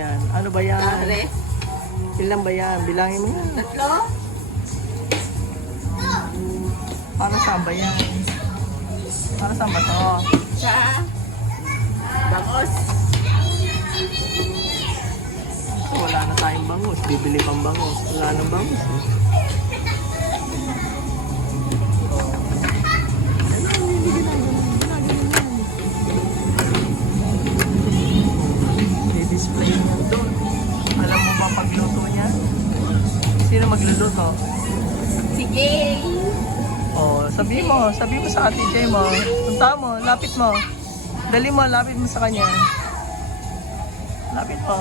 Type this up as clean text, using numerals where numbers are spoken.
Yan. Ano ba yan? Pare, Ilan ba yan? Bilangin mo yan. 3. Para saan ba yan? Para saan ba to? Sa bangos. So, wala na tayong bangus. Bibili pang bangus. Wala nang bangus. Eh. I-display niya doon. Alam mo ba pagluto niya? Sino magluluto? Sige. Oh, sabi mo sa ate Jay mo. Punta mo, lapit mo. Dali mo, lapit mo sa kanya. Lapit mo.